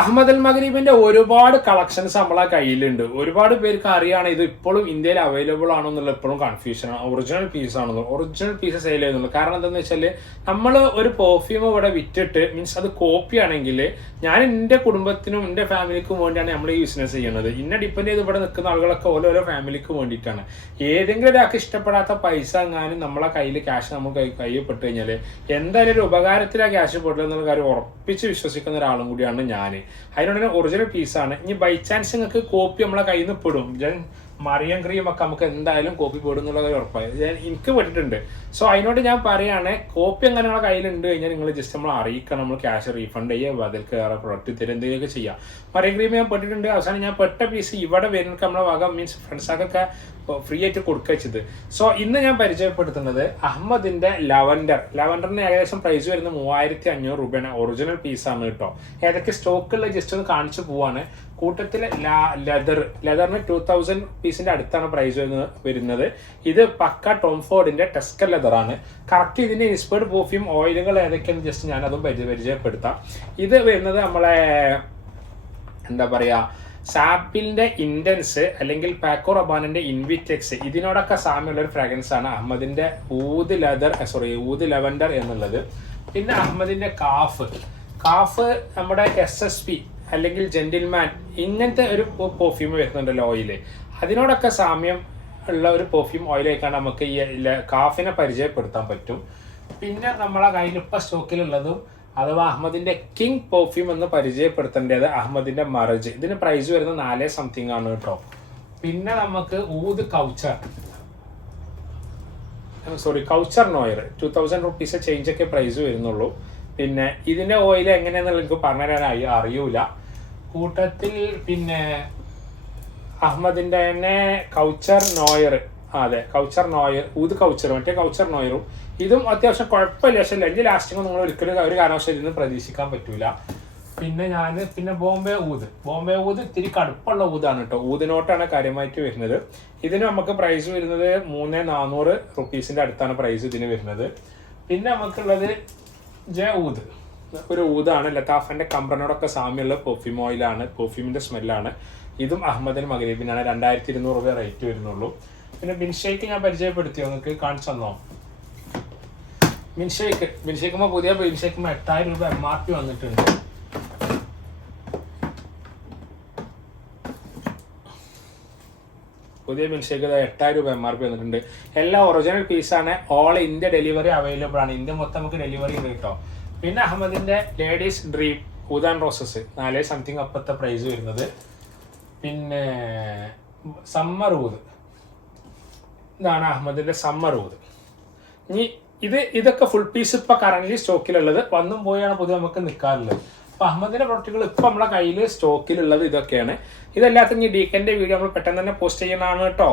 അഹമ്മദ് അൽ മഗ്രിബിന്റെ ഒരുപാട് കളക്ഷൻസ് നമ്മളെ കയ്യിലുണ്ട്. ഒരുപാട് പേർക്ക് അറിയാണ് ഇത് ഇപ്പോഴും ഇന്ത്യയിൽ അവൈലബിൾ ആണോ എന്നുള്ള ഇപ്പോഴും കൺഫ്യൂഷനാണ്. ഒറിജിനൽ പീസ് ആണെന്നുള്ളത്, ഒറിജിനൽ പീസ് സെയിൽ ചെയ്യുന്നുള്ളൂ. കാരണം എന്താണെന്ന് വെച്ചാൽ നമ്മൾ ഒരു പെർഫ്യൂം ഇവിടെ വിറ്റിട്ട് മീൻസ് അത് കോപ്പി ആണെങ്കിൽ ഞാൻ എൻ്റെ കുടുംബത്തിനും എൻ്റെ ഫാമിലിക്കും വേണ്ടിയാണ് നമ്മൾ ഈ ബിസിനസ് ചെയ്യുന്നത്. ഇന്നെ ഡിപ്പെൻഡ് ചെയ്ത് ഇവിടെ നിൽക്കുന്ന ആളുകളൊക്കെ ഓരോരോ ഫാമിലിക്ക് വേണ്ടിയിട്ടാണ്. ഏതെങ്കിലും ഒരാൾക്ക് ഇഷ്ടപ്പെടാത്ത പൈസ എങ്ങാനും നമ്മളെ കയ്യിൽ ക്യാഷ് നമ്മൾ കയ്യിൽ പെട്ട് കഴിഞ്ഞാൽ എന്തായാലും ഒരു ഉപകാരത്തിലാണ് ക്യാഷ് പെട്ടത് എന്നുള്ള കാര്യം ഉറപ്പിച്ച് വിശ്വസിക്കുന്ന ഒരാളും കൂടിയാണ് ഞാൻ. അതിനോട് തന്നെ ഒറിജിനൽ പീസാണ്. ഇനി ബൈ ചാൻസ് നിങ്ങൾക്ക് കോപ്പി നമ്മളെ കയ്യിൽ നിന്ന് പെടും, ഞാൻ മറിയം ക്രീം ഒക്കെ നമുക്ക് എന്തായാലും കോപ്പി പെടും എന്നുള്ള ഉറപ്പായി എനിക്ക് പെട്ടിട്ടുണ്ട്. സോ അതിനോട് ഞാൻ പറയുകയാണ്, കോപ്പി അങ്ങനെ നിങ്ങളെ കയ്യിലുണ്ട് കഴിഞ്ഞാൽ നിങ്ങൾ ജസ്റ്റ് നമ്മൾ അറിയിക്കണം, നമ്മൾ ക്യാഷ് റീഫണ്ട് ചെയ്യുക, അതിലേക്ക് വേറെ പ്രൊഡക്റ്റ് തരും, എന്തെങ്കിലുമൊക്കെ ചെയ്യാം. മറിയം ക്രീം ഞാൻ പെട്ടിട്ടുണ്ട്. അവസാനം ഞാൻ പെട്ട പീസ് ഇവിടെ വരുന്നൊക്കെ നമ്മളെ വക മീൻസ് ഫ്രണ്ട്സൊക്കെ ഫ്രീ ആയിട്ട് കൊടുക്കച്ചത്. സോ ഇന്ന് ഞാൻ പരിചയപ്പെടുത്തുന്നത് അഹമ്മദിന്റെ ലെവൻഡറിന് ഏകദേശം പ്രൈസ് വരുന്നത് 3500 രൂപയാണ്. ഒറിജിനൽ പീസാണ് കേട്ടോ. ഏതൊക്കെ സ്റ്റോക്കുള്ള ജസ്റ്റ് ഒന്ന് കാണിച്ചു പോവാണ്. കൂട്ടത്തിൽ ലെതറിന് 2000 പീസിന്റെ അടുത്താണ് പ്രൈസ് വരുന്നത്. ഇത് പക്ക ടോം ഫോർഡിന്റെ ടെസ്കർ ലെതറാണ്. കറക്റ്റ് ഇതിന്റെ ഇൻസ്പയർഡ് പെർഫ്യൂം ഓയിലുകൾ ഏതൊക്കെയാണ് ജസ്റ്റ് ഞാൻ അതും പരിചയപ്പെടുത്താം. ഇത് വരുന്നത് നമ്മളെ എന്താ പറയാ സാപ്പിലിന്റെ ഇൻഡൻസ് അല്ലെങ്കിൽ പാക്കോ റബാനിന്റെ ഇൻവിറ്റെക്സ്, ഇതിനോടൊക്കെ സാമ്യമുള്ള ഒരു ഫ്രാഗ്രൻസ് ആണ് അഹമ്മദിന്റെ ഊദ് ലെവൻഡർ എന്നുള്ളത്. പിന്നെ അഹമ്മദിന്റെ കാഫ് നമ്മുടെ SSP അല്ലെങ്കിൽ ജെന്റിൽമാൻ ഇങ്ങനത്തെ ഒരു പെർഫ്യൂം വരുന്നുണ്ടല്ലോ ഓയില്, അതിനോടൊക്കെ സാമ്യം ഉള്ള ഒരു പെർഫ്യൂം ഓയിലേക്കാണ് നമുക്ക് ഈ കാഫിനെ പരിചയപ്പെടുത്താൻ പറ്റും. പിന്നെ നമ്മളെ കയ്യിൽ ഇപ്പം സ്റ്റോക്കിലുള്ളതും അഥവാ അഹമ്മദിന്റെ കിങ് പെർഫ്യൂം എന്ന് പരിചയപ്പെടുത്തേണ്ടത് അഹമ്മദിന്റെ മറജ്. ഇതിന് പ്രൈസ് വരുന്നത് 4 സംതിങ് ആണ് കേട്ടോ. പിന്നെ നമുക്ക് കൗച്ചർ നോയർ 2000 റുപ്പീസ് ചേഞ്ച് ഒക്കെ പ്രൈസ് വരുന്നുള്ളൂ. പിന്നെ ഇതിന്റെ ഓയിൽ എങ്ങനെയാണെന്നുള്ള എനിക്ക് പറഞ്ഞുതരാൻ അറിയൂല. കൂട്ടത്തിൽ പിന്നെ അഹമ്മദിന്റെ തന്നെ കൗച്ചർ നോയർ, ഊദ് കൗച്ചർ, മറ്റേ കൗച്ചർ നോയറും ഇതും അത്യാവശ്യം കുഴപ്പമില്ല. പക്ഷെ ലഞ്ച് ലാസ്റ്റിംഗ് നിങ്ങൾ ഒരിക്കലും ഒരു കാരണവശാലും ഇതിന് പ്രതീക്ഷിക്കാൻ പറ്റൂല. പിന്നെ ബോംബെ ഊദ് ഇത്തിരി കടുപ്പുള്ള ഊതാണ് കേട്ടോ. ഊദിനോട്ടാണ് കാര്യമായിട്ട് വരുന്നത്. ഇതിന് നമുക്ക് പ്രൈസ് വരുന്നത് 3400 റുപ്പീസിന്റെ അടുത്താണ് പ്രൈസ് ഇതിന് വരുന്നത്. പിന്നെ നമുക്കുള്ളത് ഊദ്, ഒരു ഊദാണ്. ലതാഫിന്റെ കംബ്രനോടൊക്കെ സാമ്യമുള്ള പെർഫ്യൂം ഓയിലാണ്, പെർഫ്യൂമിന്റെ സ്മെല്ലാണ്. ഇതും അഹമ്മദ് അൽ മഗ്രിബിനാണ്. 2200 രൂപ റേറ്റ് വരുന്നുള്ളൂ. പിന്നെ ബിൻഷേക്ക് ഞാൻ പരിചയപ്പെടുത്തിയോ, നിങ്ങൾക്ക് കാണിച്ചു തന്നോ? ബിൻഷേക്കുമ്പോൾ പുതിയ ബിൻഷേക്കുമ്പോൾ 8000 രൂപ MRP വന്നിട്ടുണ്ട്. പുതിയ ബിൻഷേക്ക് 8000 രൂപ MRP വന്നിട്ടുണ്ട്. എല്ലാം ഒറിജിനൽ പീസാണ്. ഓൾ ഇന്ത്യ ഡെലിവറി അവൈലബിൾ ആണ്. ഇന്ത്യ മൊത്തം നമുക്ക് ഡെലിവറി ഉണ്ട് കേട്ടോ. പിന്നെ അഹമ്മദിന്റെ ladies dream oud and roses 4 something അപ്പത്തെ പ്രൈസ് വരുന്നത്. പിന്നെ സമ്മർ ഊദ്, ഇതാണ് അഹമ്മദിന്റെ സമ്മർ ഊദ്. ഇനി ഇതൊക്കെ ഫുൾ പീസ് ഇപ്പൊ കറന്റ് സ്റ്റോക്കിലുള്ളത്, വന്നും പോയാണ് പുതിയ നമുക്ക് നിൽക്കാറുള്ളത്. അപ്പൊ അഹമ്മദിന്റെ പ്രൊഡക്റ്റുകൾ ഇപ്പൊ നമ്മളെ കയ്യിൽ സ്റ്റോക്കിലുള്ളത് ഇതൊക്കെയാണ്. ഇതല്ലാത്ത ഇനി ഡീക്കന്റെ വീഡിയോ നമ്മൾ പെട്ടെന്ന് തന്നെ പോസ്റ്റ് ചെയ്യുന്നതാണ് കേട്ടോ.